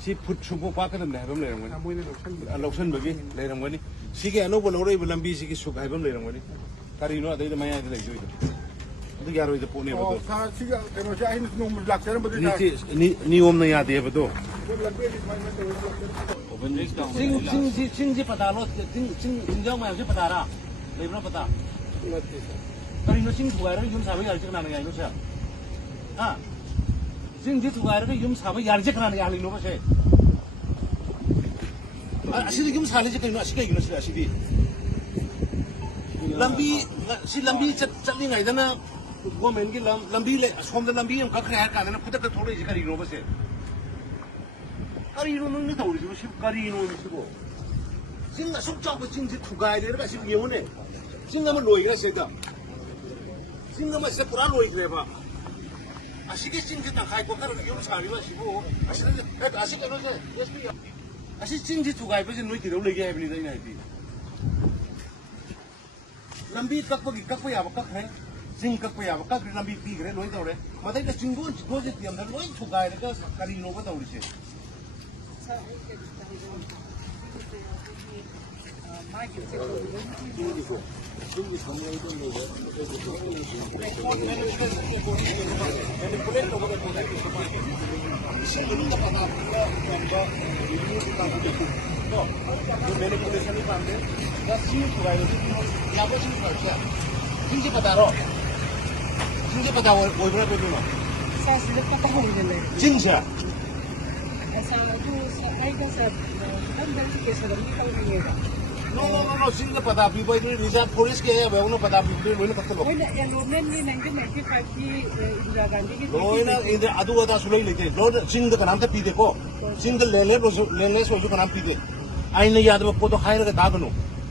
Si put supo pa ka nam le habam le rang wani loksan bagi le rang wani si ke ano bolore lambi si ke suk habam le rang wani kari no adai da maya le joi adu yaro ida pone ba to sa si ga no ja hin no mu lak teram badi ni om na ya de ba to sing ji pata lo sing jang ma ji pata ra le bra pata kari no sing thuai ra yum sa ba yar jik na ngai no sa ha sing ji thuai ra yum sa ba yar jik na ngai no ba se asidi yum sa le jik no asidi no asidi lambi chatli ngai da na government ki lambi le som da lambi am ka khra ka na puta ka thodi ji kari no ba se kari no nang ni tawri ji si kari no ni sibo sing asuk chau ba sing ji thugai de ka si yeu ne sing ma loi ga se da sing ma se pura loi gre ba asige sing ji ta khai ko kar yeu sa ri ba sibo asige no se yes pi asi sing ji thugai ba se noi ti ro le ge ha bi ni dai nai ti lambi kakpagi kakpa ba kak hai sing kakpa ba kak lambi pi gre loi tawre madai da singgo ko je tiam da loi thugai da kari no ba tawri se Sing pada ro, sing pada woi berapa tu no? Saya sudah patah hole le. Sing sia. Asal itu saya kan saya kan dari kisah ni tahu ni ya. No, sing pada api boy ni Rizal Forest ke ya, baru pada api boy ni kata lo. Oh, enrollment ni 1995 की इंदिरा गांधी की Lo ina ini adu ada sulai lete. Lo sing da kanam ta pi de ko. Sing da lele soju kanam pi de. Aina yad ba ko to khair ka da no.